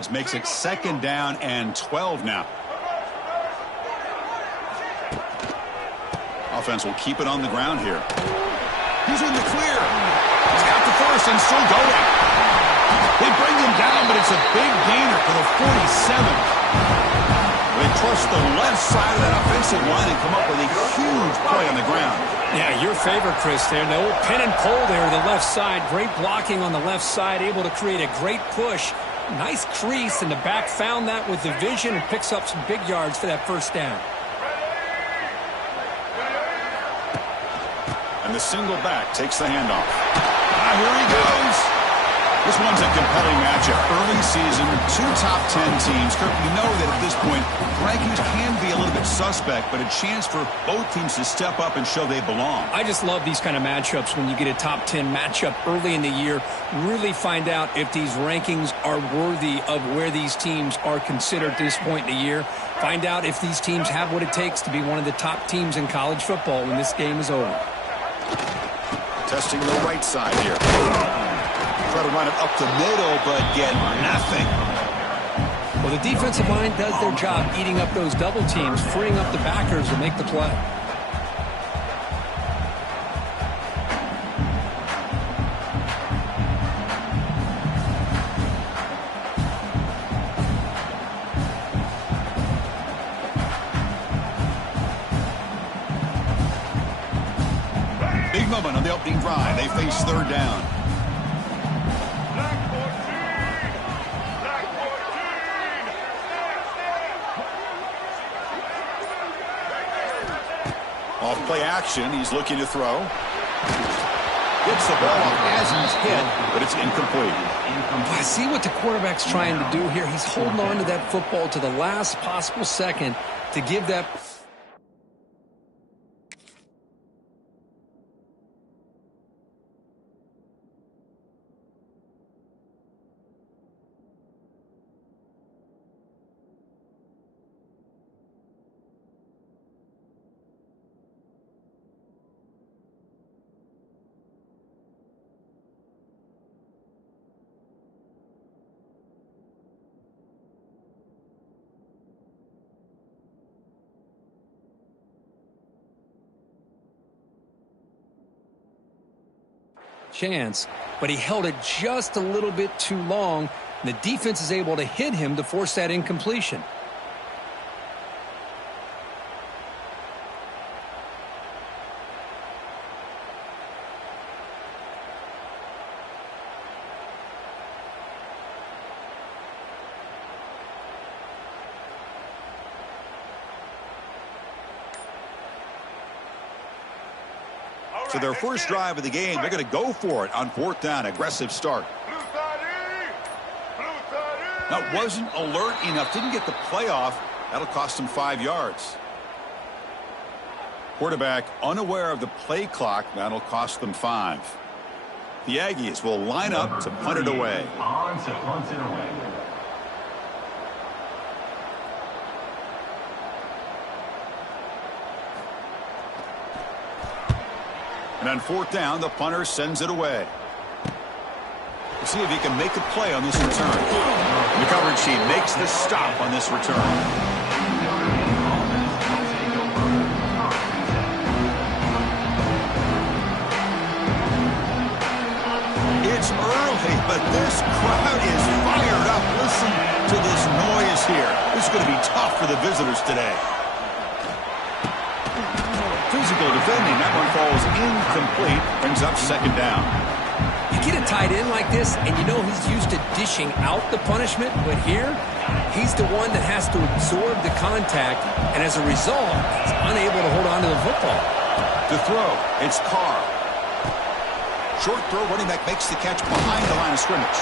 yards, makes it 2nd down and 12 now. Offense will keep it on the ground here. He's in the clear. He's got the first and still going. They bring him down, but it's a big gainer for the 47. They trust the left side of that offensive line and come up with a huge play on the ground. Yeah, your favorite, Chris, there. The old pin and pull there to the left side. Great blocking on the left side, able to create a great push. Nice crease, and the back found that with the vision and picks up some big yards for that first down. And the single back takes the handoff. Here he goes. This one's a compelling matchup. Early season, 2 top 10 teams. Kirk, we know that at this point, rankings can be a little bit suspect, but a chance for both teams to step up and show they belong. I just love these kind of matchups when you get a top 10 matchup early in the year. Really find out if these rankings are worthy of where these teams are considered at this point in the year. Find out if these teams have what it takes to be one of the top teams in college football when this game is over. Testing the right side here. Try to run it up the middle, but get nothing. Well, the defensive line does their job eating up those double teams, freeing up the backers to make the play. Big moment on the opening drive. They face 3rd down. Off play action, he's looking to throw. Gets the ball off as he's hit, but it's incomplete. I see what the quarterback's trying to do here. He's holding on to that football to the last possible second to give that. Chance, but he held it just a little bit too long. The defense is able to hit him to force that incompletion. So their first drive of the game, they're going to go for it on 4th down. Aggressive start. That wasn't alert enough. Didn't get the play off. That'll cost them 5 yards. Quarterback unaware of the play clock. That'll cost them 5. The Aggies will line up to punt it away. And on 4th down, the punter sends it away. We'll see if he can make the play on this return. The coverage team makes the stop on this return. It's early, but this crowd is fired up. Listen to this noise here. This is going to be tough for the visitors today. Physical defending. That one falls incomplete. Brings up 2nd down. You get a tight end like this, and you know he's used to dishing out the punishment, but here, he's the one that has to absorb the contact, and as a result, he's unable to hold on to the football. To throw, it's Carr. Short throw, running back makes the catch behind the line of scrimmage.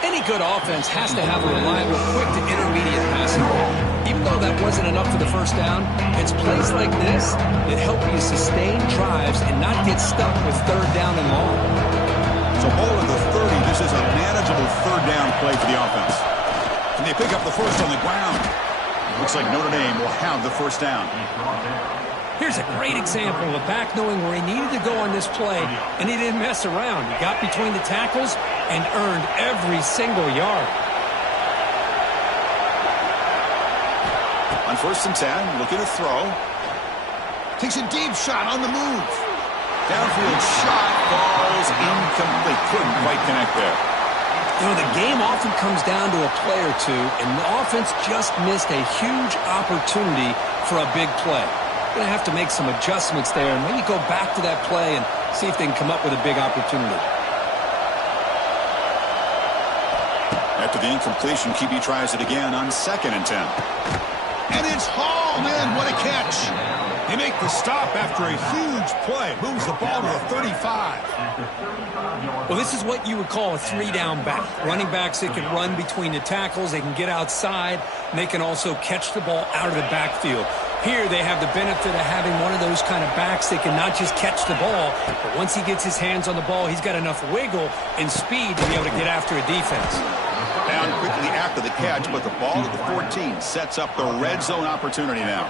Any good offense has to have a reliable, quick to intermediate passing ball. Even though that wasn't enough for the first down, it's plays like this that help you sustain drives and not get stuck with 3rd down and long. So ball at the 30. This is a manageable 3rd down play for the offense. Can they pick up the first on the ground? Looks like Notre Dame will have the first down. Here's a great example of a back knowing where he needed to go on this play, and he didn't mess around. He got between the tackles and earned every single yard. On 1st and 10, looking to throw. Takes a deep shot on the move. Downfield shot falls incomplete. Couldn't quite connect there. You know, the game often comes down to a play or two, and the offense just missed a huge opportunity for a big play. Going to have to make some adjustments there and maybe go back to that play and see if they can come up with a big opportunity. After the incompletion, QB tries it again on 2nd and 10. And it's hauled in. What a catch. They make the stop after a huge play. Moves the ball to the 35. Well, this is what you would call a 3-down back. Running backs that can run between the tackles. They can get outside. And they can also catch the ball out of the backfield. Here they have the benefit of having one of those kind of backs that can not just catch the ball, but once he gets his hands on the ball, he's got enough wiggle and speed to be able to get after a defense. Down quickly after the catch, but the ball at the 14 sets up the red zone opportunity now.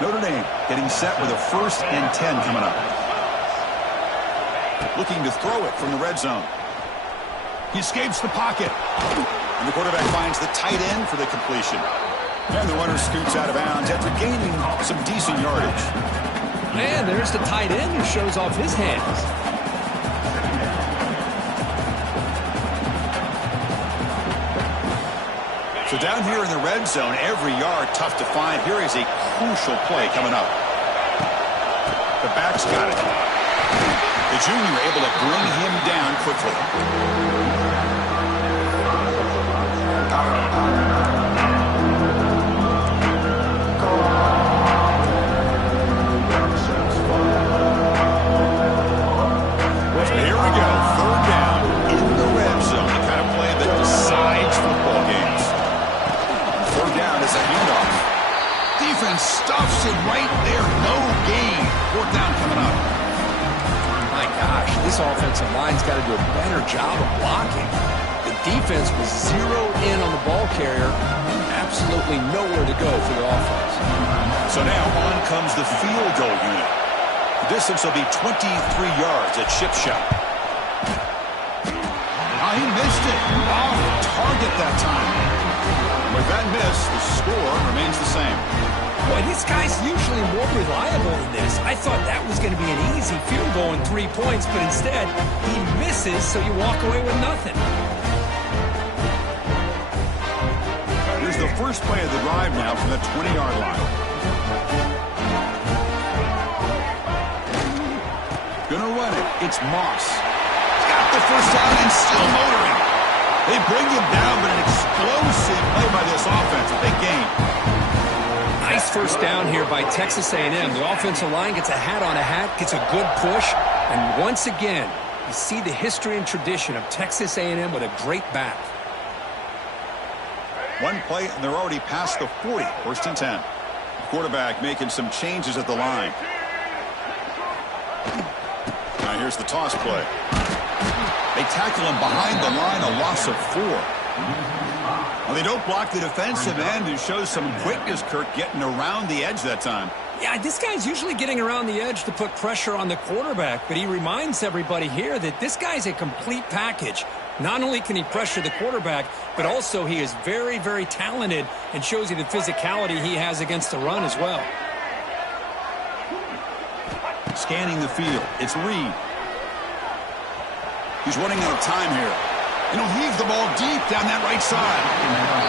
Notre Dame getting set with a 1st and 10 coming up. Looking to throw it from the red zone. He escapes the pocket. And the quarterback finds the tight end for the completion. And the runner scoots out of bounds after gaining some decent yardage. Man, there's the tight end who shows off his hands. So down here in the red zone, every yard tough to find. Here is a crucial play coming up. The back's got it. The junior able to bring him down quickly. So here we go. 3rd down in the red zone. The kind of play that decides football games. 3rd down is a handoff. Defense stuffs him right there. No gain. 4th down coming up. My gosh, this offensive line's got to do a better job of blocking. The defense was zeroed in on the ball carrier. Absolutely nowhere to go for the offense. So now on comes the field goal unit. The distance will be 23 yards at chip shot. Oh, he missed it. Off target that time. With that miss, the score remains the same. Boy, this guy's usually more reliable than this. I thought that was going to be an easy field goal and 3 points, but instead, he misses, so you walk away with nothing. Here's the first play of the drive now from the 20-yard line. Gonna run it. It's Moss. He's got the 1st down and still motoring. They bring him down, but an explosive play by this offense. A big gain. Nice 1st down here by Texas A&M. The offensive line gets a hat on a hat, gets a good push, and once again, you see the history and tradition of Texas A&M with a great back. One play, and they're already past the 40. 1st and 10. Quarterback making some changes at the line. Now here's the toss play. They tackle him behind the line, a loss of 4. Well, they don't block the defensive end, who shows some quickness, Kirk, getting around the edge that time. Yeah, this guy's usually getting around the edge to put pressure on the quarterback, but he reminds everybody here that this guy's a complete package. Not only can he pressure the quarterback, but also he is very, very talented and shows you the physicality he has against the run as well. Scanning the field, it's Reed. He's running out of time here. And he'll heave the ball deep down that right side.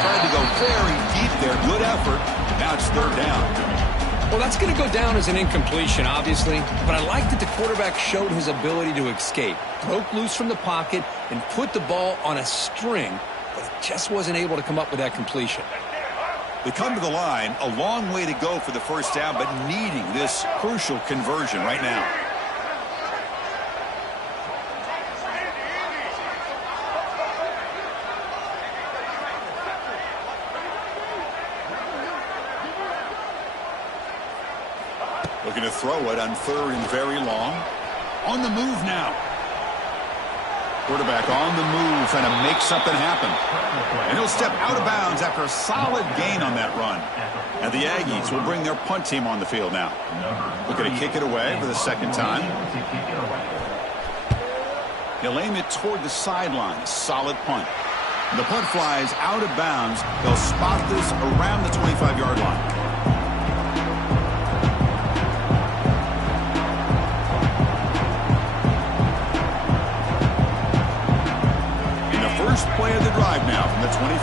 Tried to go very deep there. Good effort. Now it's 3rd down. Well, that's going to go down as an incompletion, obviously. But I like that the quarterback showed his ability to escape. Broke loose from the pocket and put the ball on a string. But he just wasn't able to come up with that completion. They come to the line. A long way to go for the 1st down, but needing this crucial conversion right now. Looking to throw it on 3rd and very long. On the move now. Quarterback on the move, trying to make something happen. And he'll step out of bounds after a solid gain on that run. And the Aggies will bring their punt team on the field now. Looking to kick it away for the 2nd time. He'll aim it toward the sideline. Solid punt. The punt flies out of bounds. They'll spot this around the 25-yard line. In the first play of the drive now from the 25.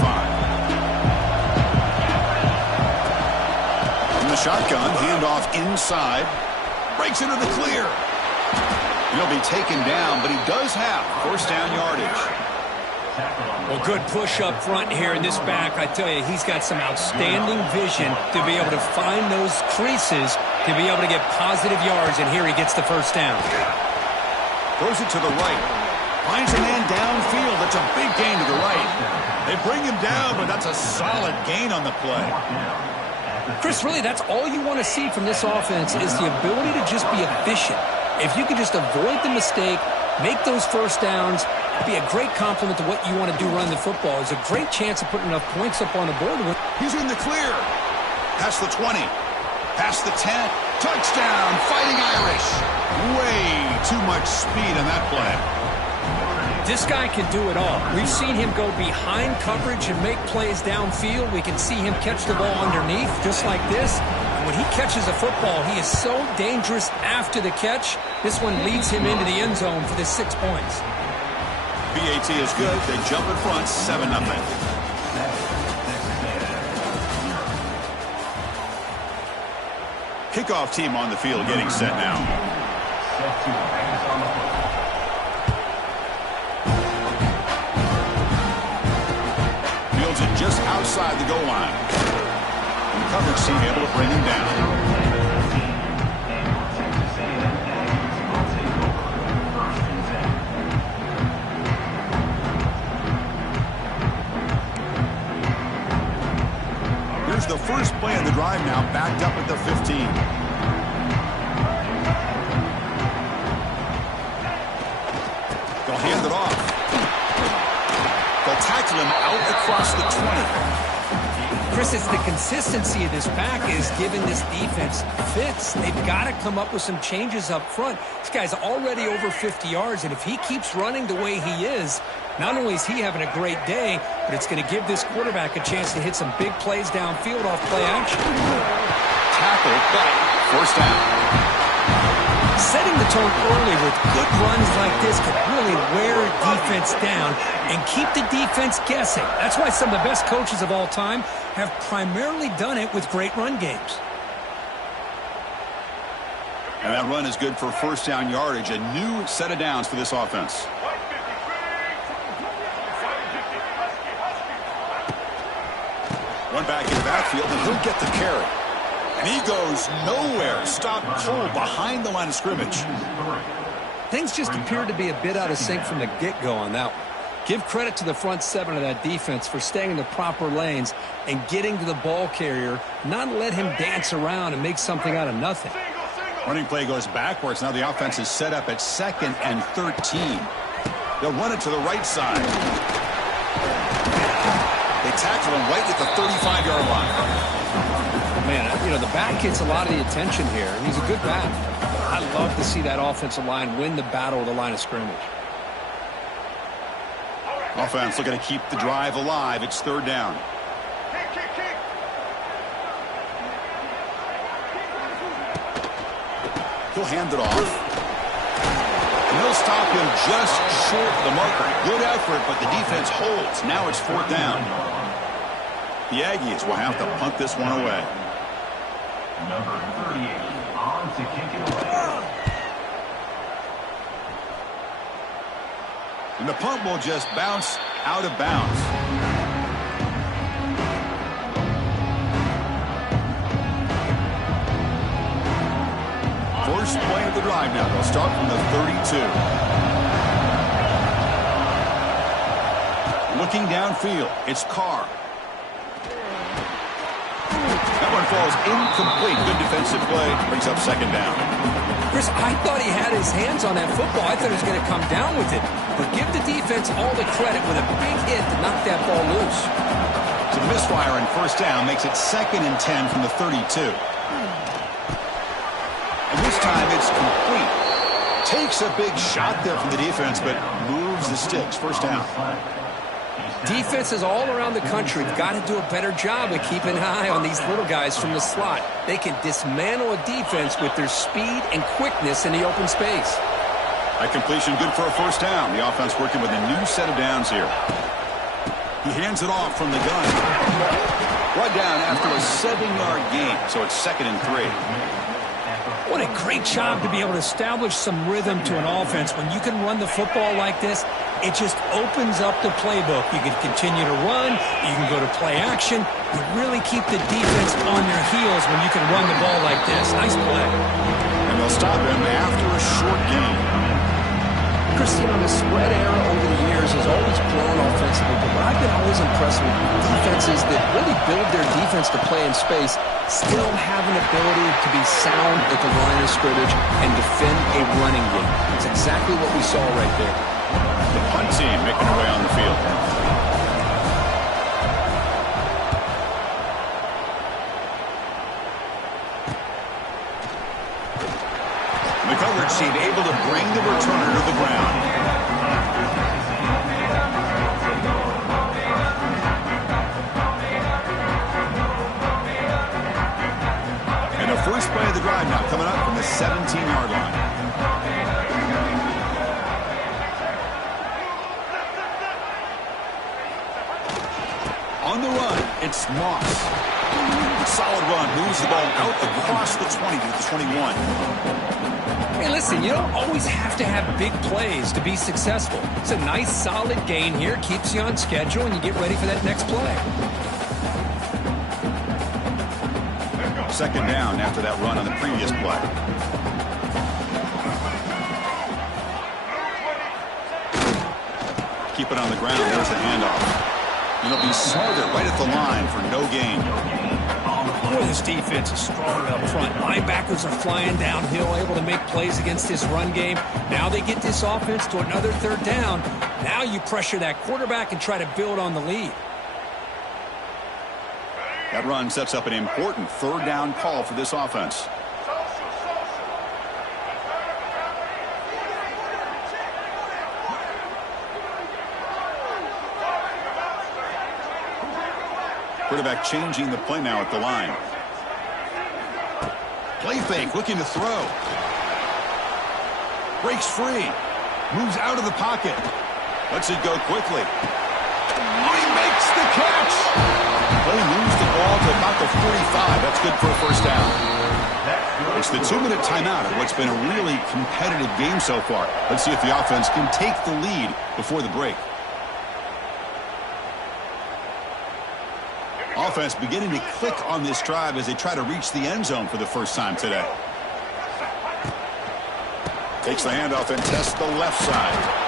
From the shotgun, handoff inside. Breaks into the clear. He'll be taken down, but he does have first down yardage. Well, good push up front here in this back. I tell you, he's got some outstanding vision to be able to find those creases, to be able to get positive yards, and here he gets the first down. Throws it to the right. Finds a man downfield. That's a big gain to the right. They bring him down, but that's a solid gain on the play. Chris, really, that's all you want to see from this offense is the ability to just be efficient. If you can just avoid the mistake, make those first downs, be a great compliment to what you want to do running the football. It's a great chance of putting enough points up on the board. He's in the clear. Past the 20. Past the 10. Touchdown, Fighting Irish. Way too much speed on that play. This guy can do it all. We've seen him go behind coverage and make plays downfield. We can see him catch the ball underneath, just like this. And when he catches a football, he is so dangerous after the catch. This one leads him into the end zone for the 6 points. PAT is good. They jump in front, 7-0. Kickoff team on the field getting set now. Fields it just outside the goal line. And coverage team able to bring him down. The first play of the drive now, backed up at the 15. They'll hand it off. They'll tackle him out across the 20. Chris, it's the consistency of this back is giving this defense fits. They've got to come up with some changes up front. This guy's already over 50 yards, and if he keeps running the way he is, not only is he having a great day, but it's going to give this quarterback a chance to hit some big plays downfield off play action. Tackle, but first down. Setting the tone early with good runs like this can really wear defense down and keep the defense guessing. That's why some of the best coaches of all time have primarily done it with great run games. And that run is good for first down yardage, a new set of downs for this offense. One back in the backfield, and he'll get the carry. And he goes nowhere. Stop cold behind the line of scrimmage. Things just appeared to be a bit out of sync from the get-go on that one. Give credit to the front seven of that defense for staying in the proper lanes and getting to the ball carrier, not let him dance around and make something out of nothing. Running play goes backwards. Now the offense is set up at 2nd and 13. They'll run it to the right side. They tackle him right at the 35-yard line. Man, you know, the back gets a lot of the attention here, and he's a good back. I love to see that offensive line win the battle of the line of scrimmage. Offense looking to keep the drive alive. It's 3rd down. He'll hand it off. And they'll stop him just short of the marker. Good effort, but the defense holds. Now it's 4th down. The Aggies will have to punt this one away. Number 38 on to kick it away. And the punt will just bounce out of bounds. First play of the drive now. They'll start from the 32. Looking downfield, it's Carr. That one falls incomplete. Good defensive play. Brings up 2nd down. Chris, I thought he had his hands on that football. I thought he was going to come down with it. But give the defense all the credit with a big hit to knock that ball loose. So the misfire on 1st down makes it 2nd and 10 from the 32. And this time it's complete. Takes a big shot there from the defense, but moves the sticks. 1st down. Defenses all around the country have got to do a better job of keeping an eye on these little guys from the slot. They can dismantle a defense with their speed and quickness in the open space. That completion good for a first down. The offense working with a new set of downs here. He hands it off from the gun. Brought down after a 7-yard gain, so it's 2nd and 3. What a great job to be able to establish some rhythm to an offense. When you can run the football like this, it just opens up the playbook. You can continue to run. You can go to play action. You really keep the defense on their heels when you can run the ball like this. Nice play. And they'll stop him after a short gain. Christian, on the spread era over the years has always grown offensively, but what I've been always impressed with defenses that really build their defense to play in space still have an ability to be sound at the line of scrimmage and defend a running game. It's exactly what we saw right there. The punt team making their way on the field. The coverage team able to bring the returner to the ground. And the first play of the drive now coming up from the 17-yard line. On the run, it's Moss. Solid run, moves the ball out across the 20 to the 21. Hey, listen, you don't always have to have big plays to be successful. It's a nice, solid gain here, keeps you on schedule, and you get ready for that next play. 2nd down after that run on the previous play. Keep it on the ground. There's the handoff. And they'll be smarter right at the line for no gain. Boy, this defense is strong up front. Linebackers are flying downhill, able to make plays against this run game. Now they get this offense to another 3rd down. Now you pressure that quarterback and try to build on the lead. That run sets up an important 3rd down call for this offense. Quarterback changing the play now at the line. Play fake, looking to throw. Breaks free. Moves out of the pocket. Lets it go quickly. Oh, he makes the catch. Play moves the ball to about the 45. That's good for a first down. It's the 2-minute timeout of what's been a really competitive game so far. Let's see if the offense can take the lead before the break. Offense beginning to click on this drive as they try to reach the end zone for the first time today. Takes the handoff and tests the left side.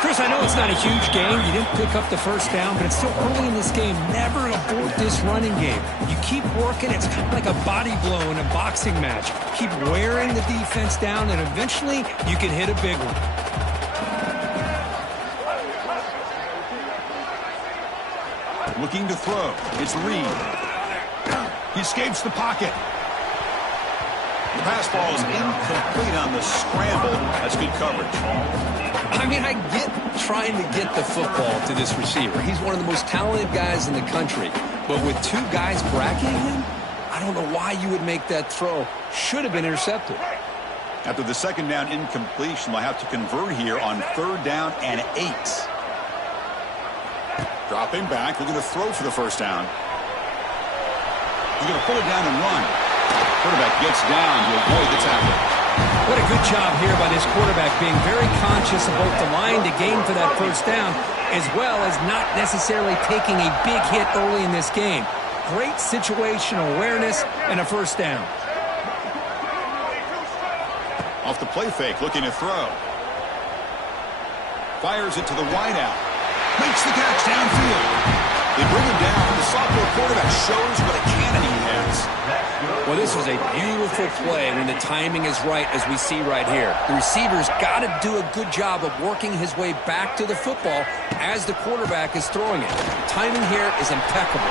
Chris, I know it's not a huge game. You didn't pick up the first down, but it's still early in this game. Never abort this running game. You keep working. It's kind of like a body blow in a boxing match. Keep wearing the defense down, and eventually you can hit a big one. Looking to throw. It's Reed. He escapes the pocket. The pass ball is incomplete on the scramble. That's good coverage. I mean, I get trying to get the football to this receiver. He's one of the most talented guys in the country. But with 2 guys bracketing him, I don't know why you would make that throw. Should have been intercepted. After the 2nd down incompletion, they'll have to convert here on 3rd down and 8. Dropping back, looking to throw for the first down. He's going to pull it down and run. Quarterback gets down to avoid the tackle. What a good job here by this quarterback, being very conscious of both the line to gain for that first down, as well as not necessarily taking a big hit early in this game. Great situational awareness and a first down. Off the play fake, looking to throw. Fires it to the wideout. Makes the catch downfield. They bring him down. The sophomore quarterback shows what a cannon he has. Well, this was a beautiful play when the timing is right, as we see right here. The receiver's got to do a good job of working his way back to the football as the quarterback is throwing it. The timing here is impeccable.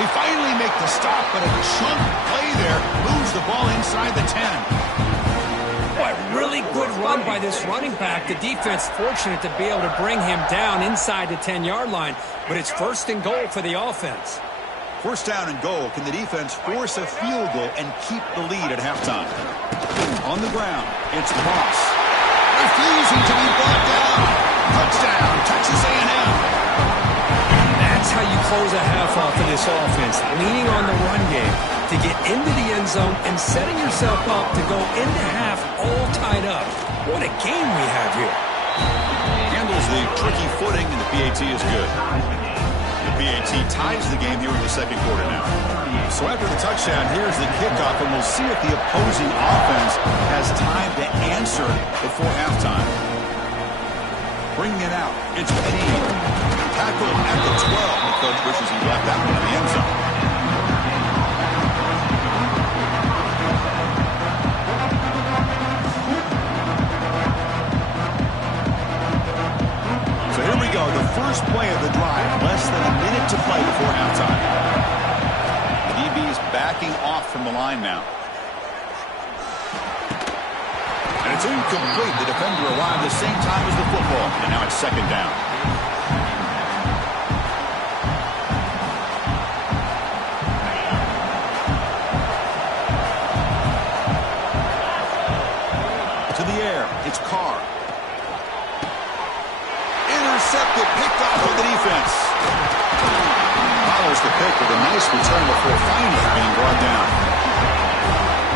They finally make the stop, but a chunk play there moves the ball inside the 10. Boy, really good run by this running back. The defense fortunate to be able to bring him down inside the 10-yard line, but it's 1st and goal for the offense. 1st down and goal. Can the defense force a field goal and keep the lead at halftime? On the ground, it's Moss. Refusing to be brought down. Touchdown, Texas A&M. That's how you close a half off of this offense, leaning on the run game to get into the end zone and setting yourself up to go into half all tied up. What a game we have here. Handles the tricky footing, and the PAT is good. The PAT ties the game here in the 2nd quarter now. So after the touchdown, here's the kickoff, and we'll see if the opposing offense has time to answer before halftime. Bringing it out, it's Payne. Tackled at the 12. The coach wishes he left that one in the end zone. So here we go, the first play of the drive, less than a minute to play before halftime. The DB's backing off from the line now. And it's incomplete. The defender arrived the same time as the football, and now it's 2nd down. To the air, it's Carr. Intercepted, picked off by the defense. Follows the pick with a nice return before finally being brought down.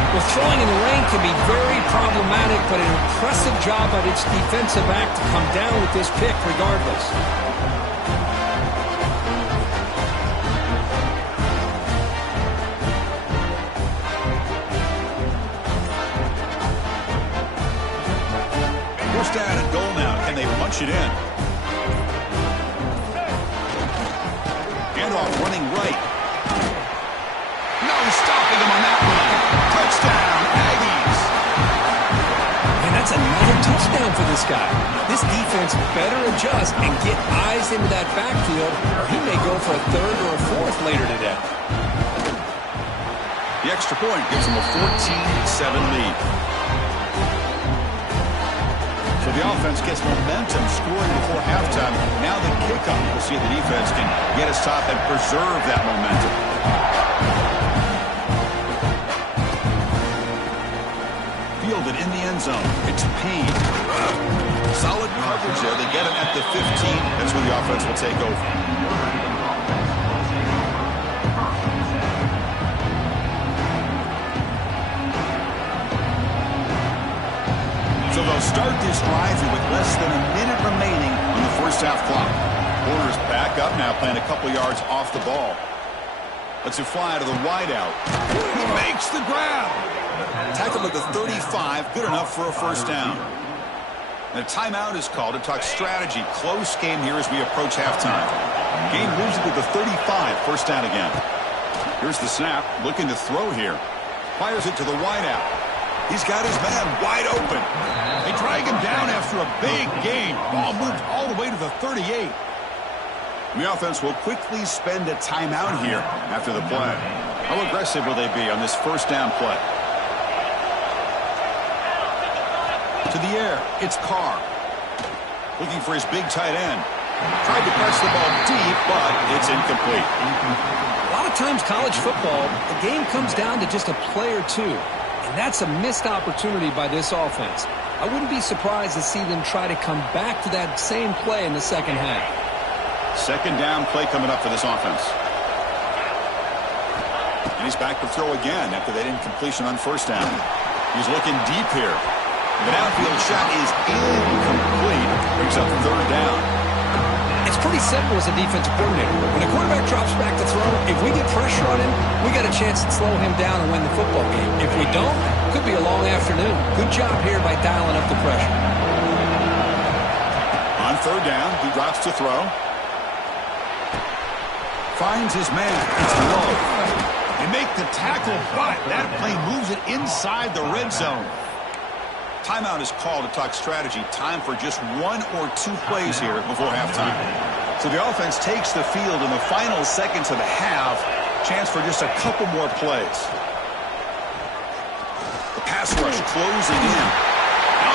Well, throwing in the rain can be very problematic, but an impressive job by its defensive back to come down with this pick regardless. First down and goal now. Can they punch it in? Handoff running right. No stopping him on that one. Touchdown, Aggies. And that's another touchdown for this guy. This defense better adjust and get eyes into that backfield, or he may go for a 3rd or a 4th later today. The extra point gives them a 14-7 lead. So the offense gets momentum scoring before halftime. Now the kickoff. We'll see if the defense can get a stop and preserve that momentum. Fielded in the end zone. It's Payne. Solid coverage there. They get it at the 15. That's where the offense will take over. So they'll start this drive here with less than a minute remaining on the 1st half clock. Porter's back up now, playing a couple yards off the ball. Lets it fly to the wideout. He makes the grab. Tackled at the 35, good enough for a 1st down. And a timeout is called to talk strategy. Close game here as we approach halftime. Game moves it to the 35, 1st down again. Here's the snap, looking to throw here. Fires it to the wideout. He's got his man wide open. They drag him down after a big gain. Ball moved all the way to the 38. And the offense will quickly spend a timeout here after the play. How aggressive will they be on this 1st down play? To the air, it's Carr. Looking for his big tight end. Tried to press the ball deep, but it's incomplete. A lot of times college football, the game comes down to just a play or two. And that's a missed opportunity by this offense. I wouldn't be surprised to see them try to come back to that same play in the 2nd half. 2nd down play coming up for this offense. And he's back to throw again after that incompletion on 1st down. He's looking deep here. The downfield shot is incomplete. Brings up 3rd down. It's pretty simple as a defensive coordinator. When the quarterback drops back to throw, if we get pressure on him, we got a chance to slow him down and win the football game. If we don't, it could be a long afternoon. Good job here by dialing up the pressure. On 3rd down, he drops to throw. Finds his man. It's low. They make the tackle, but that play moves it inside the red zone. Timeout is called to talk strategy. Time for just 1 or 2 plays here before halftime. So the offense takes the field in the final seconds of the half. Chance for just a couple more plays. The pass rush closing in.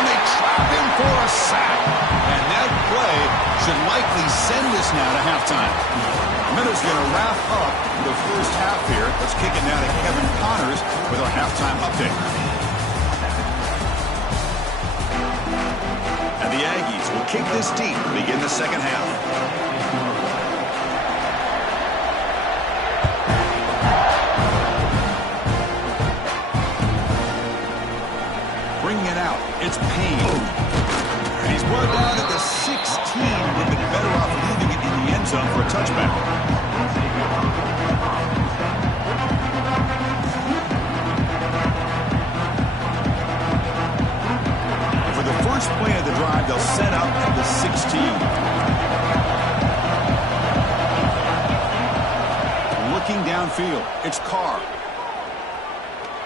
and they trap him for a sack. And that play should likely send us now to halftime. Miller's going to wrap up the first half here. Let's kick it now to Kevin Connors with our halftime update. And the Aggies will kick this deep to begin the second half. Bringing it out, it's Payne. And he's brought down at the 16. Would have been better off leaving it in the end zone for a touchback. And for the first play of the drive, they'll set up at the 16. Looking downfield, it's Carr.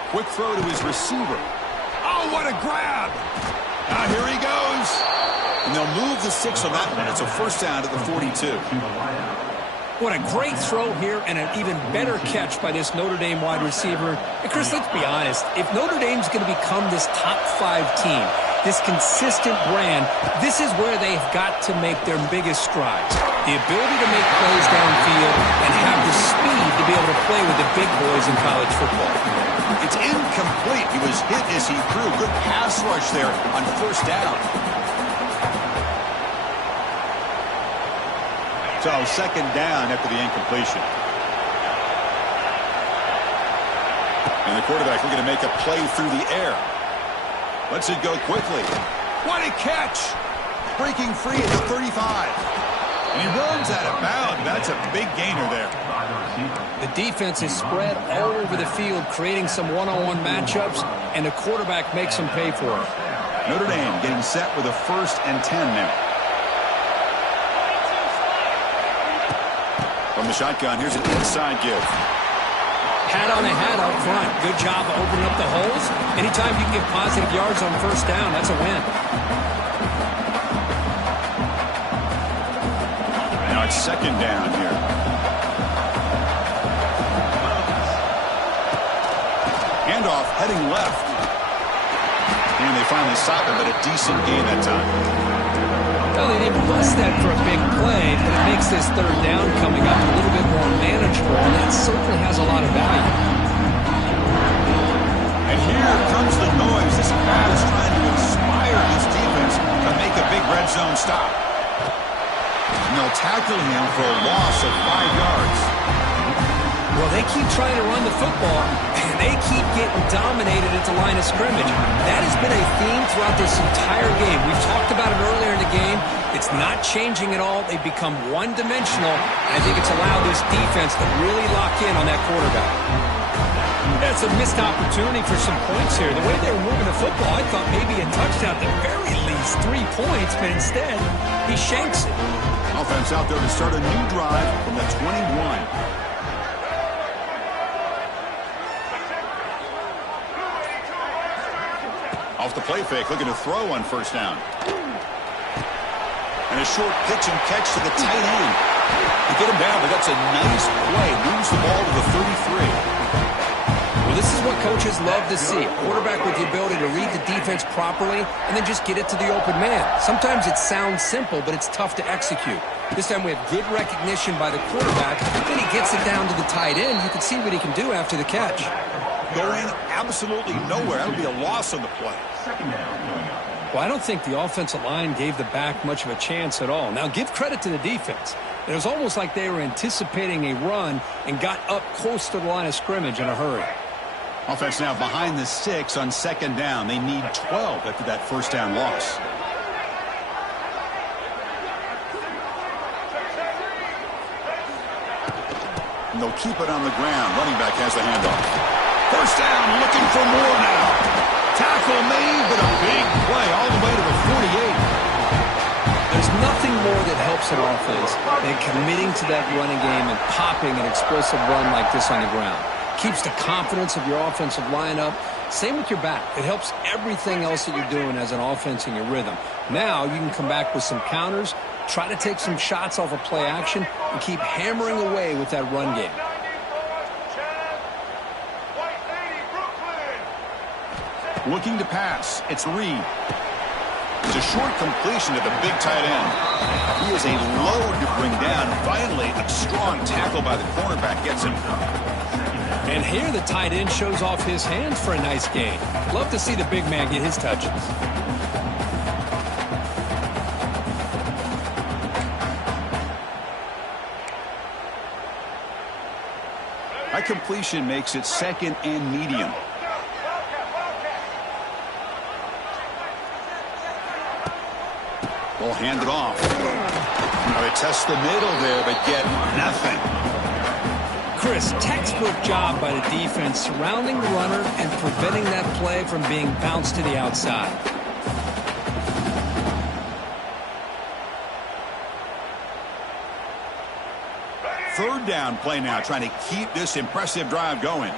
Quick throw to his receiver. Oh, what a grab! Now here he goes. And they'll move the 6 on that one. It's a first down at the 42. What a great throw here and an even better catch by this Notre Dame wide receiver. And Chris, let's be honest. If Notre Dame's going to become this top 5 team, this consistent brand, this is where they've got to make their biggest strides. The ability to make plays downfield and have the speed to be able to play with the big boys in college football. It's incomplete. He was hit as he threw. Good pass rush there on first down. So second down after the incompletion. And the quarterback looking to make a play through the air. Lets it go quickly. What a catch! Breaking free at the 35. And he runs out of bounds. That's a big gainer there. The defense is spread all over the field, creating some one-on-one matchups, and the quarterback makes them pay for it. Notre Dame getting set with a 1st and 10 now. From the shotgun, here's an inside give. Hat on a hat up front. Good job of opening up the holes. Anytime you can get positive yards on first down, that's a win. Now it's second down here. Handoff heading left. And they finally stop him, but a decent gain that time. Well, they didn't bust that for a big play, but it makes this third down coming up a little bit more manageable, and that certainly has a lot of value. And here comes the noise. This crowd is trying to inspire this defense to make a big red zone stop. And they'll tackle him for a loss of 5 yards. Well, they keep trying to run the football, and they keep getting dominated at the line of scrimmage. That has been a theme throughout this entire game. We've talked about it earlier in the game. It's not changing at all. They've become one-dimensional. I think it's allowed this defense to really lock in on that quarterback. That's a missed opportunity for some points here. The way they were moving the football, I thought maybe a touchdown, at the very least 3 points, but instead, he shanks it. Offense out there to start a new drive from the 21. Off the play fake, looking to throw on first down. And a short pitch and catch to the tight end. They get him down, but that's a nice play. Moves the ball to the 33. Well, this is what coaches love to see. A quarterback with the ability to read the defense properly and then just get it to the open man. Sometimes it sounds simple, but it's tough to execute. This time we have good recognition by the quarterback. Then he gets it down to the tight end. You can see what he can do after the catch. Going absolutely nowhere. That would be a loss on the play. Well, I don't think the offensive line gave the back much of a chance at all. Now, give credit to the defense. It was almost like they were anticipating a run and got up close to the line of scrimmage in a hurry. Offense now behind the 6 on second down. They need 12 after that first down loss. And they'll keep it on the ground. Running back has the handoff. First down, looking for more now. Tackle made, but a big play all the way to the 48. There's nothing more that helps an offense than committing to that running game and popping an explosive run like this on the ground. Keeps the confidence of your offensive lineup. Same with your back. It helps everything else that you're doing as an offense in your rhythm. Now you can come back with some counters, try to take some shots off of play action, and keep hammering away with that run game. Looking to pass. It's Reed. It's a short completion to the big tight end. He is a load to bring down. Finally, a strong tackle by the cornerback gets him. And here the tight end shows off his hands for a nice gain. Love to see the big man get his touches. That completion makes it second and medium. Ball handed off. Now they test the middle there, but get nothing. Chris, textbook job by the defense surrounding the runner and preventing that play from being bounced to the outside. Third down play now, trying to keep this impressive drive going.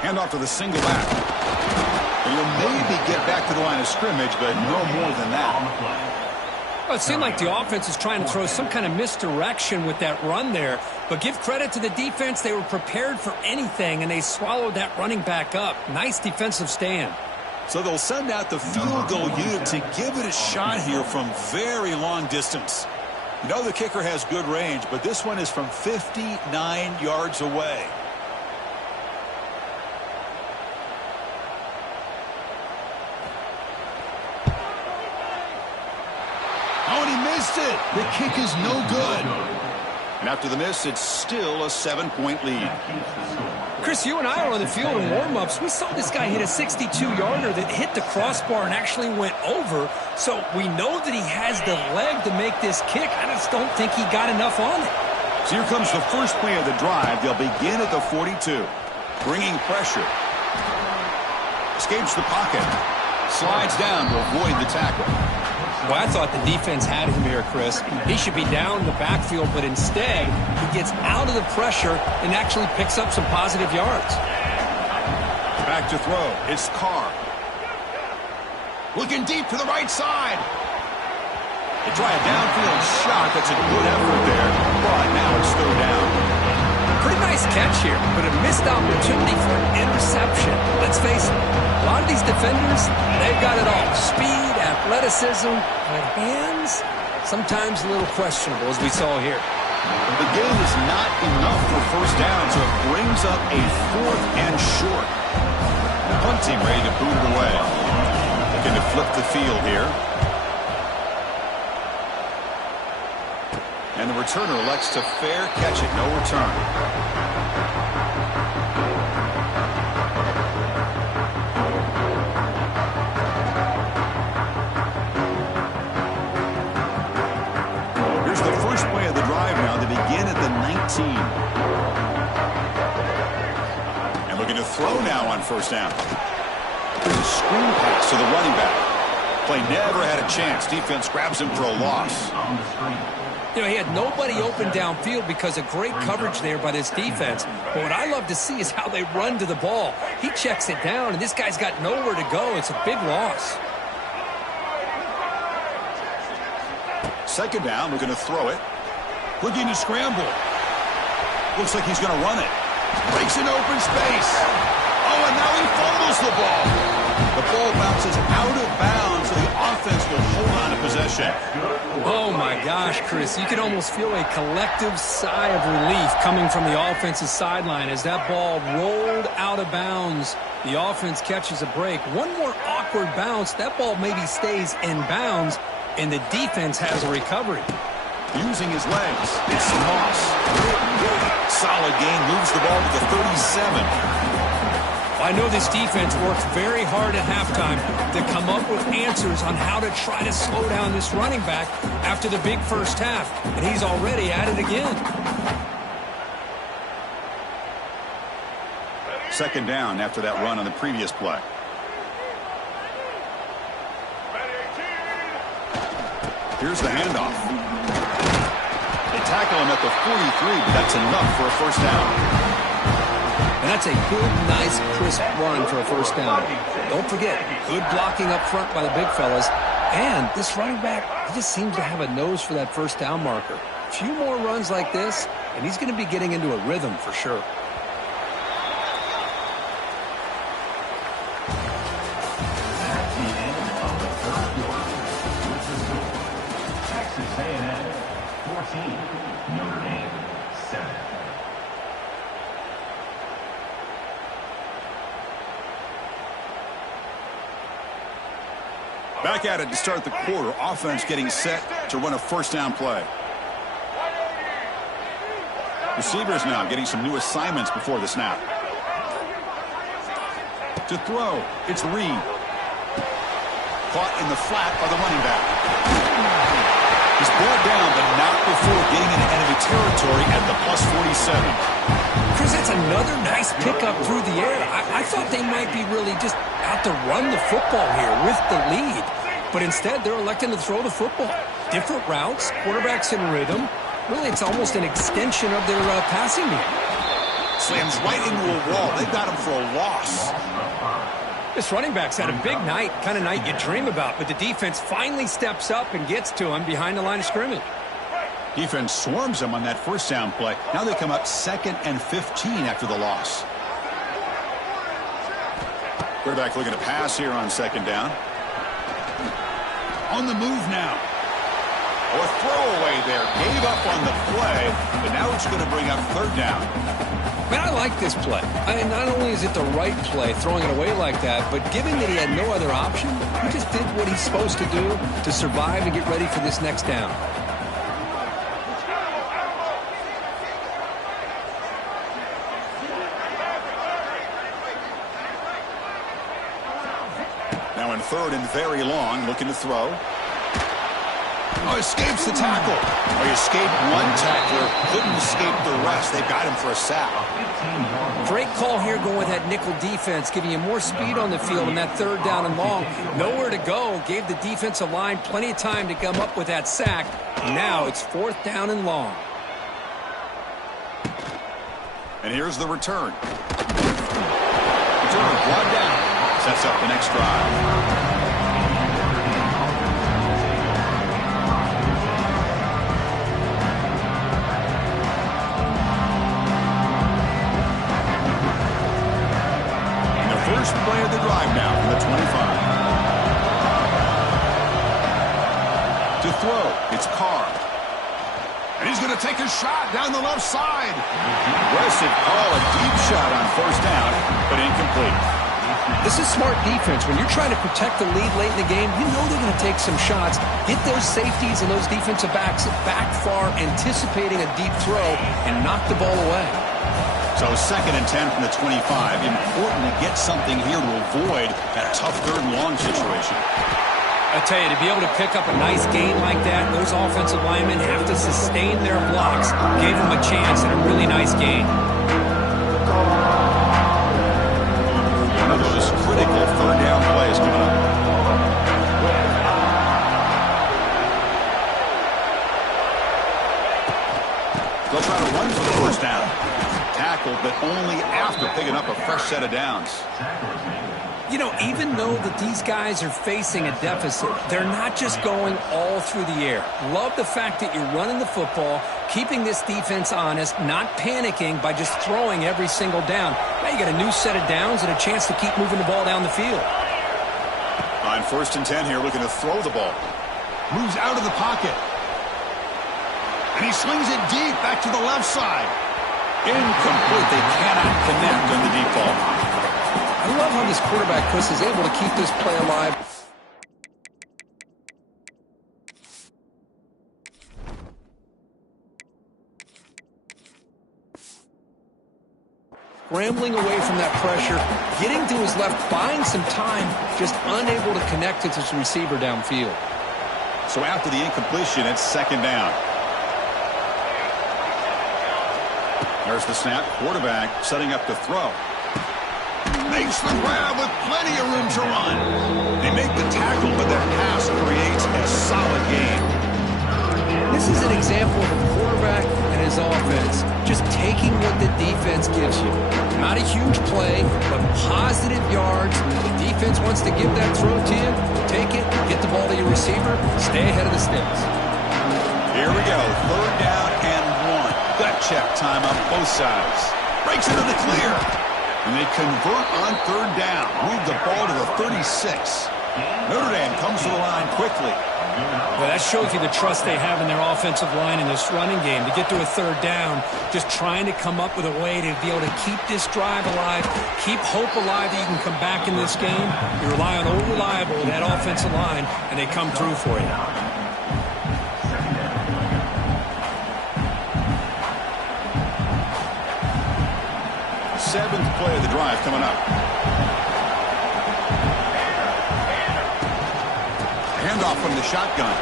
Hand off to the single back. And you'll maybe get back to the line of scrimmage, but no more than that. Well, it seemed like the offense is trying to throw some kind of misdirection with that run there. But give credit to the defense. They were prepared for anything, and they swallowed that running back up. Nice defensive stand. So they'll send out the field goal unit to give it a shot here from very long distance. You know the kicker has good range, but this one is from 59 yards away. Oh, and he missed it. The kick is no good. And after the miss, it's still a 7-point lead. Chris, you and I were on the field in warm-ups. We saw this guy hit a 62-yarder that hit the crossbar and actually went over. So we know that he has the leg to make this kick. I just don't think he got enough on it. So here comes the first play of the drive. They'll begin at the 42. Bringing pressure. Escapes the pocket. Slides down to avoid the tackle. Well, I thought the defense had him here, Chris. He should be down in the backfield, but instead he gets out of the pressure and actually picks up some positive yards. Back to throw. It's Carr. Looking deep to the right side. They try a downfield shot. That's a good effort there, but now it's thrown down. Pretty nice catch here, but a missed opportunity for an interception. Let's face it, a lot of these defenders, they've got it all. Speed, athleticism, but hands, sometimes a little questionable, as we saw here. The game is not enough for first down, so it brings up a 4th and short. The punt team ready to boot it away. Looking to flip the field here. And the returner elects to fair catch it. No return. Here's the first play of the drive now. They begin at the 19. And looking to throw now on first down. There's a screen pass to the running back. Play never had a chance. Defense grabs him for a loss. You know, he had nobody open downfield because of great coverage there by this defense. But what I love to see is how they run to the ball. He checks it down, and this guy's got nowhere to go. It's a big loss. Second down, we're going to throw it. Looking to scramble. Looks like he's going to run it. Breaks an open space. Oh, and now he fumbles the ball. The ball bounces out of bounds, so the offense will hold on to possession. Oh, my gosh, Chris. You can almost feel a collective sigh of relief coming from the offensive sideline as that ball rolled out of bounds. The offense catches a break. One more awkward bounce. That ball maybe stays in bounds, and the defense has a recovery. Using his legs. It's Moss. Solid gain. Moves the ball to the 37. I know this defense worked very hard at halftime to come up with answers on how to try to slow down this running back after the big first half, and he's already at it again. Second down after that run on the previous play. Here's the handoff. They tackle him at the 43, but that's enough for a first down. And that's a good, nice, crisp run for a first down. Don't forget, good blocking up front by the big fellas. And this running back, he just seems to have a nose for that first down marker. A few more runs like this, and he's going to be getting into a rhythm for sure. At the end of the third quarter, Texas A&M 14, Notre Dame 7. Back at it to start the quarter. Offense getting set to run a first down play. Receivers now getting some new assignments before the snap. To throw, it's Reed. Caught in the flat by the running back. He's brought down, but not before getting into enemy territory at the +47. Chris, that's another nice pickup through the air. I thought they might be really just out to run the football here with the lead. But instead, they're electing to throw the football. Different routes, quarterbacks in rhythm. Really, it's almost an extension of their passing game. Slams right into a wall. They got him for a loss. This running back's had a big night, kind of night you dream about, but the defense finally steps up and gets to him behind the line of scrimmage. Defense swarms them on that first down play. Now they come up 2nd and 15 after the loss. Quarterback looking to pass here on 2nd down. On the move now. Oh, a throwaway there. Gave up on the play, but now it's going to bring up 3rd down. Man, I like this play. Not only is it the right play, throwing it away like that, but given that he had no other option, he just did what he's supposed to do to survive and get ready for this next down. Now in 3rd and very long, looking to throw. Oh, escapes the tackle. Oh, he escaped one tackler, couldn't escape the rest. They've got him for a sack. Great call here going with that nickel defense, giving you more speed on the field in that 3rd down and long. Nowhere to go. Gave the defensive line plenty of time to come up with that sack. Now it's 4th down and long. And here's the return. Return brought down. Sets up the next drive. First play of the drive now from the 25. To throw, it's Carr. And he's going to take a shot down the left side. Aggressive call, a deep shot on 1st down, but incomplete. This is smart defense. When you're trying to protect the lead late in the game, you know they're going to take some shots. Get those safeties and those defensive backs back far, anticipating a deep throw, and knock the ball away. So 2nd and 10 from the 25. Important to get something here to avoid that tough 3rd and long situation. I tell you, to be able to pick up a nice gain like that, those offensive linemen have to sustain their blocks. Gave them a chance and a really nice gain. One of those critical 3rd down plays coming up. They'll try to run for the 1st down. Tackled, but only after picking up a fresh set of downs. You know, even though that these guys are facing a deficit, they're not just going all through the air. Love the fact that you're running the football, keeping this defense honest, not panicking by just throwing every single down. Now you got a new set of downs and a chance to keep moving the ball down the field. On 1st and 10 here, looking to throw the ball. Moves out of the pocket. And he slings it deep back to the left side. Incomplete. They cannot connect on the deep ball. I love how this quarterback, Chris, is able to keep this play alive. Scrambling away from that pressure, getting to his left, buying some time, just unable to connect with his receiver downfield. So after the incompletion, it's 2nd down. There's the snap. Quarterback setting up to throw. Makes the grab with plenty of room to run. They make the tackle, but that pass creates a solid gain. This is an example of a quarterback and his offense just taking what the defense gives you. Not a huge play, but positive yards. The defense wants to give that throw to you. Take it, get the ball to your receiver, stay ahead of the sticks. Here we go, 3rd down and 1. Gut check time on both sides. Breaks into the clear. And they convert on 3rd down. Move the ball to the 36. Notre Dame comes to the line quickly. Well, that shows you the trust they have in their offensive line in this running game. To get to a 3rd down, just trying to come up with a way to be able to keep this drive alive, keep hope alive that you can come back in this game. You rely on old reliable, that offensive line, and they come through for you. 7th play of the drive coming up. Handoff from the shotgun.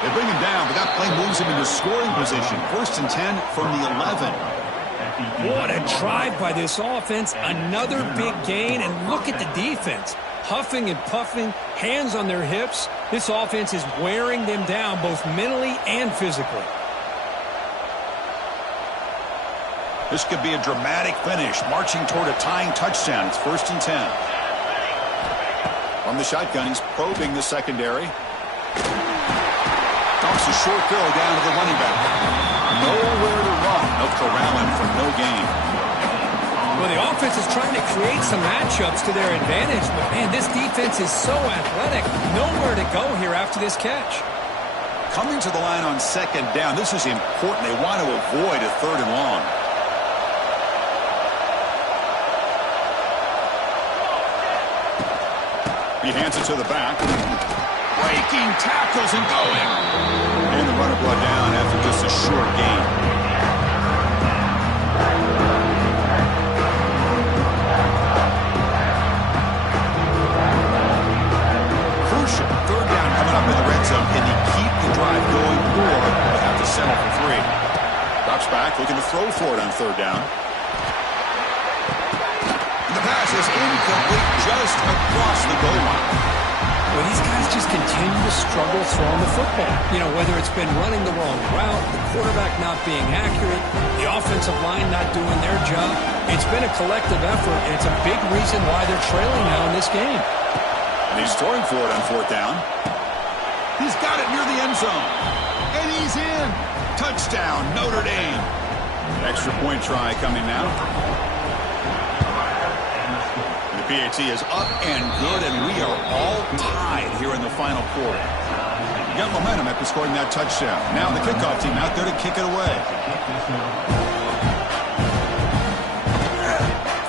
They bring him down, but that play moves him into scoring position. 1st and 10 from the 11. What a drive by this offense. Another big gain, and look at the defense. Huffing and puffing, hands on their hips. This offense is wearing them down both mentally and physically. This could be a dramatic finish, marching toward a tying touchdown. It's 1st and 10. From the shotgun, he's probing the secondary. Dumps a short throw down to the running back. Nowhere to run. No corralling for no gain. Well, the offense is trying to create some matchups to their advantage, but, man, this defense is so athletic. Nowhere to go here after this catch. Coming to the line on 2nd down, this is important. They want to avoid a 3rd and long. He hands it to the back. Breaking tackles and going. And the runner brought down after just a short gain. Crucial 3rd down coming up in the red zone. Can he keep the drive going, or will have to settle for 3? Drops back, looking to throw for it on 3rd down. The pass is incomplete, just across the goal line. Well, these guys just continue to struggle throwing the football. You know, whether it's been running the wrong route, the quarterback not being accurate, the offensive line not doing their job. It's been a collective effort, and it's a big reason why they're trailing now in this game. And he's throwing for it on 4th down. He's got it near the end zone. And he's in. Touchdown, Notre Dame. Extra point try coming now. PAT is up and good, and we are all tied here in the final quarter. You got momentum after scoring that touchdown. Now the kickoff team out there to kick it away.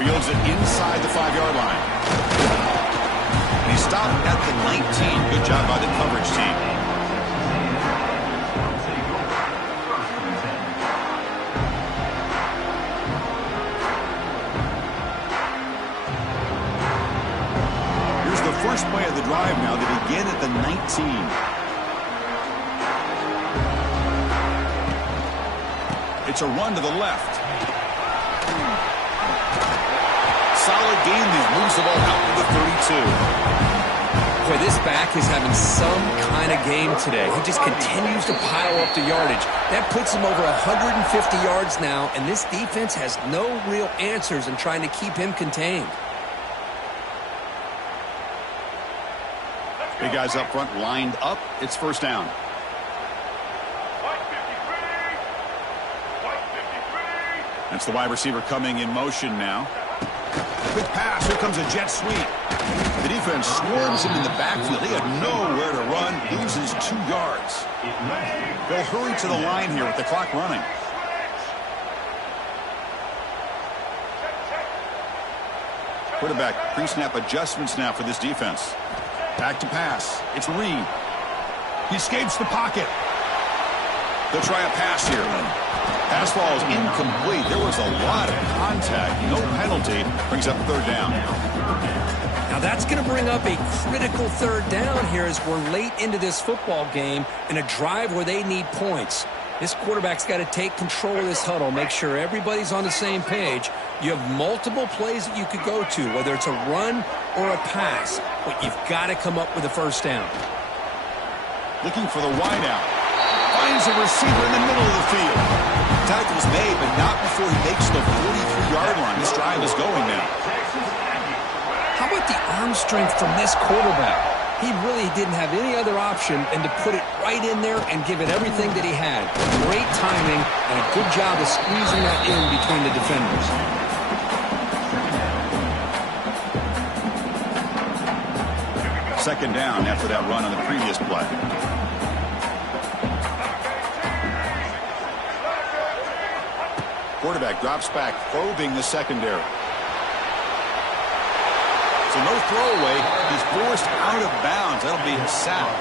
Fields it inside the 5-yard line. He stopped at the 19. Good job by the coverage team. First play of the drive now to begin at the 19. It's a run to the left. Solid gain there. Moves the ball out to the 32. Boy, this back is having some kind of game today. He just continues to pile up the yardage. That puts him over 150 yards now, and this defense has no real answers in trying to keep him contained. Big guys up front lined up. It's 1st down. That's the wide receiver coming in motion now. Quick pass. Here comes a jet sweep. The defense swarms him in the backfield. He had nowhere to run. Loses 2 yards. They'll hurry to the line here with the clock running. Quarterback pre-snap adjustments now for this defense. Back to pass. It's Reed. He escapes the pocket. They'll try a pass here. Pass ball is incomplete. There was a lot of contact. No penalty. Brings up 3rd down. Now that's going to bring up a critical 3rd down here as we're late into this football game in a drive where they need points. This quarterback's got to take control of this huddle, make sure everybody's on the same page. You have multiple plays that you could go to, whether it's a run or a pass, but you've got to come up with a 1st down. Looking for the wideout. Finds a receiver in the middle of the field. Tackle's made, but not before he makes the 43-yard line. This drive is going now. How about the arm strength from this quarterback? He really didn't have any other option than to put it right in there and give it everything that he had. Great timing and a good job of squeezing that in between the defenders. Second down after that run on the previous play. Quarterback drops back, probing the secondary. So no throwaway. He's forced out of bounds. That'll be a sack.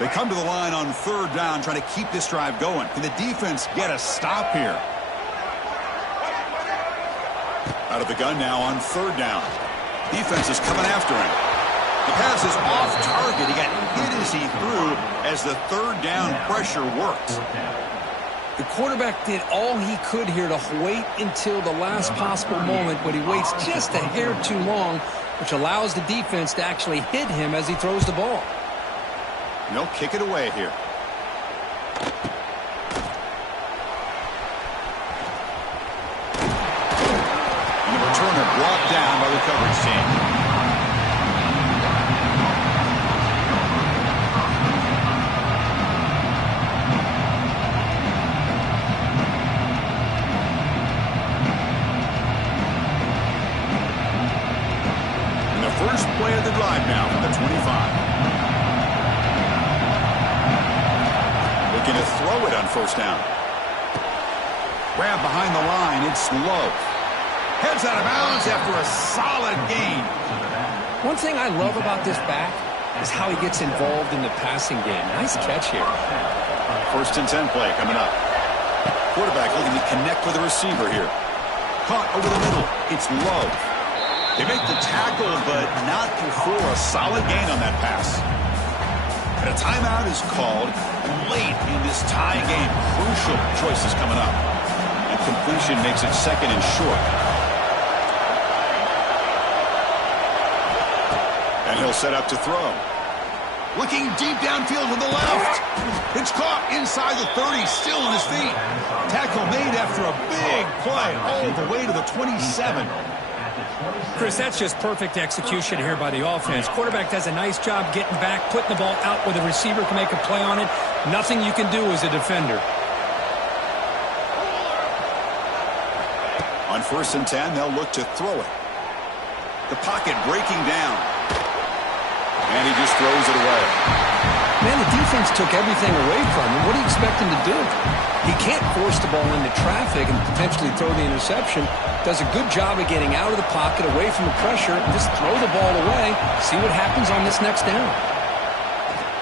They come to the line on third down, trying to keep this drive going. Can the defense get a stop here? Out of the gun now on third down. Defense is coming after him. The pass is off target. He got hit as he threw as the third down pressure works. The quarterback did all he could here to wait until the last possible moment, but he waits just a hair too long, which allows the defense to actually hit him as he throws the ball. And they'll kick it away here. And the returner brought down by the coverage team. First play of the drive now from the 25. Looking to throw it on first down. Grab behind the line. It's low. Heads out of bounds after a solid gain. One thing I love about this back is how he gets involved in the passing game. Nice catch here. First and 10 play coming up. Quarterback looking to connect with the receiver here. Caught over the middle. It's low. They make the tackle, but not before a solid gain on that pass. And a timeout is called late in this tie game. Crucial choices coming up. And completion makes it second and short. And he'll set up to throw. Looking deep downfield to the left. It's caught inside the 30, still on his feet. Tackle made after a big play all the way to the 27. Chris, that's just perfect execution here by the offense. Quarterback does a nice job getting back, putting the ball out where the receiver can make a play on it. Nothing you can do as a defender. On first and 10, they'll look to throw it. The pocket breaking down. And he just throws it away. Man, the defense took everything away from him. What do you expect him to do? He can't force the ball into traffic and potentially throw the interception. Does a good job of getting out of the pocket, away from the pressure, and just throw the ball away. See what happens on this next down.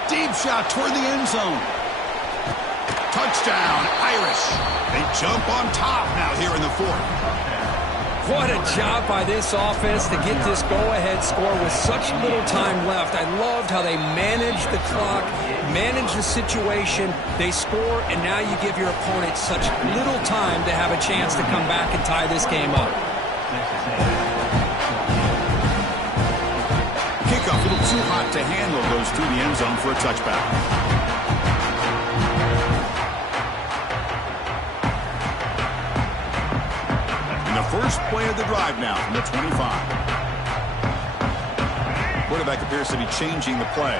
Deep shot toward the end zone. Touchdown, Irish. They jump on top now here in the fourth. What a job by this offense to get this go-ahead score with such little time left. I loved how they managed the clock, managed the situation. They score, and now you give your opponent such little time to have a chance to come back and tie this game up. Kickoff, a little too hot to handle, goes through the end zone for a touchback. First play of the drive now from the 25. Quarterback appears to be changing the play.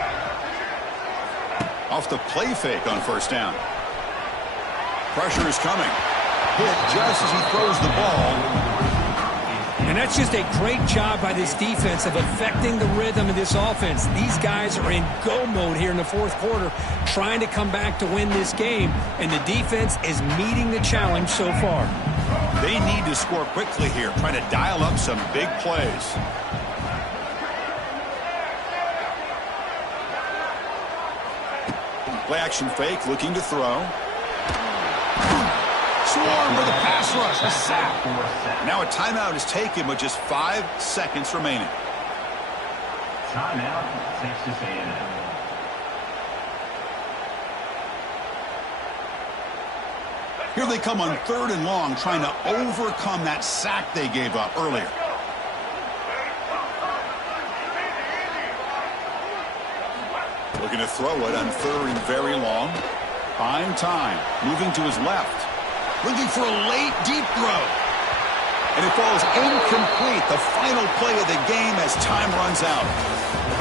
Off the play fake on first down. Pressure is coming. Hit just as he throws the ball. And that's just a great job by this defense of affecting the rhythm of this offense. These guys are in go mode here in the fourth quarter, trying to come back to win this game, and the defense is meeting the challenge so far. They need to score quickly here, trying to dial up some big plays. Play action fake, looking to throw. Swarm with a pass rush, a sack. Now a timeout is taken with just 5 seconds remaining. Timeout, Texas A&M. Here they come on 3rd and long, trying to overcome that sack they gave up earlier. Looking to throw it on 3rd and very long. Buying time. Moving to his left. Looking for a late, deep throw. And it falls incomplete. The final play of the game as time runs out.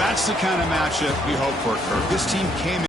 That's the kind of matchup we hope for, Kirk. This team came in.